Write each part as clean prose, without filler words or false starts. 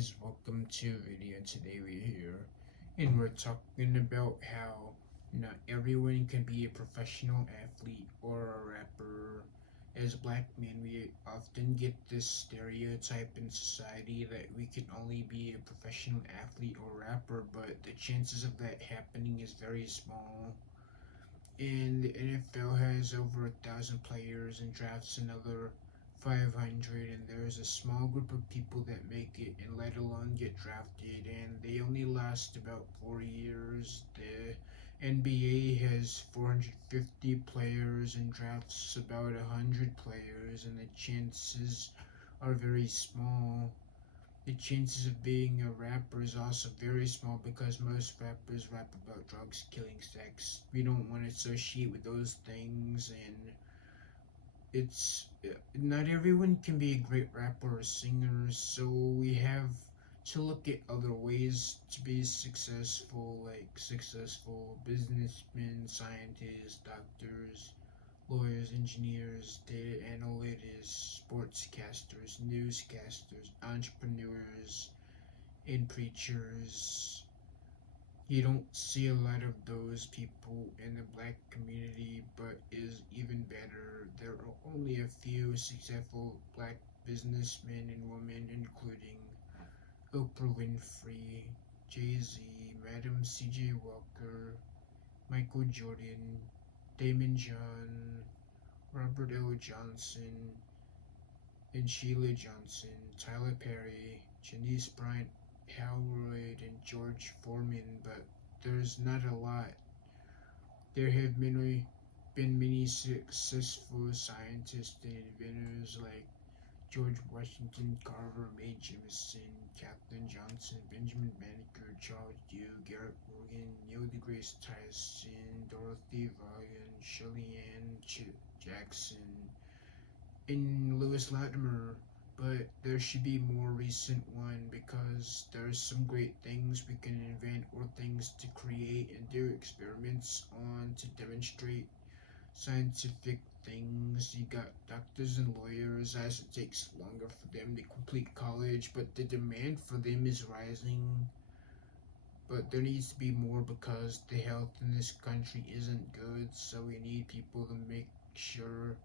guys, welcome to a video. Today we're here and we're talking about how not everyone can be a professional athlete or a rapper. As black men, we often get this stereotype in society that we can only be a professional athlete or rapper, but the chances of that happening is very small. And the NFL has over 1,000 players and drafts another 500, and there's a small group of people that make it and let alone get drafted, and they only last about 4 years. The NBA has 450 players and drafts about 100 players, and the chances are very small. The chances of being a rapper is also very small because most rappers rap about drugs, killing, sex. We don't want to associate with those things, and it's not everyone can be a great rapper or singer, so we have to look at other ways to be successful, like successful businessmen, scientists, doctors, lawyers, engineers, data analysts, sportscasters, newscasters, entrepreneurs, and preachers. You don't see a lot of those people in the black community, but is even better, there are only a few successful black businessmen and women, including Oprah Winfrey, Jay-Z, Madam C.J. Walker, Michael Jordan, Damon John, Robert L. Johnson, and Sheila Johnson, Tyler Perry, Janice Bryant, Hal Royd, and George Foreman, but there's not a lot. There have been many successful scientists and inventors like George Washington Carver, Mae Jemison, Katherine Johnson, Benjamin Banneker, Charles Dew, Garrett Morgan, Neil deGrasse Tyson, Dorothy Vaughan, Shirley Ann Jackson, and Lewis Latimer, but there should be more recent one because there's some great things we can invent or things to create and do experiments on to demonstrate scientific things. You got doctors and lawyers, as it takes longer for them to complete college, but the demand for them is rising. But there needs to be more because the health in this country isn't good, so we need people to make sure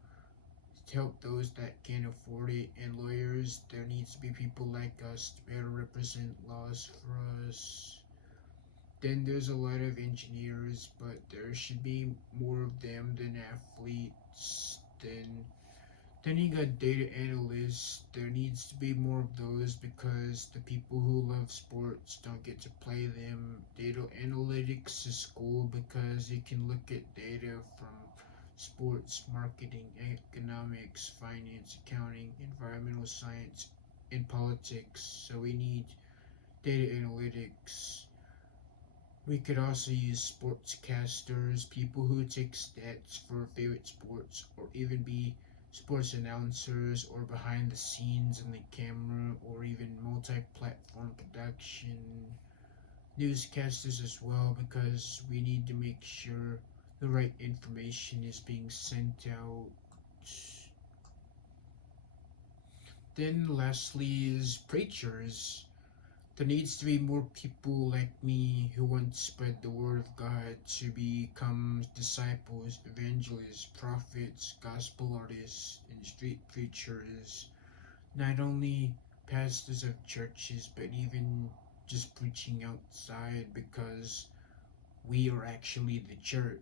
to help those that can't afford it, and lawyers, there needs to be people like us to better represent laws for us. Then there's a lot of engineers, but there should be more of them than athletes. Then you got data analysts. There needs to be more of those because the people who love sports don't get to play them. Data analytics is cool because you can look at data from sports, marketing, economics, finance, accounting, environmental science, and politics. So we need data analytics. We could also use sportscasters, people who take stats for favorite sports, or even be sports announcers, or behind the scenes in the camera, or even multi-platform production. Newscasters as well, because we need to make sure the right information is being sent out. Then lastly is preachers. There needs to be more people like me who want to spread the word of God, to become disciples, evangelists, prophets, gospel artists, and street preachers. Not only pastors of churches, but even just preaching outside, because we are actually the church.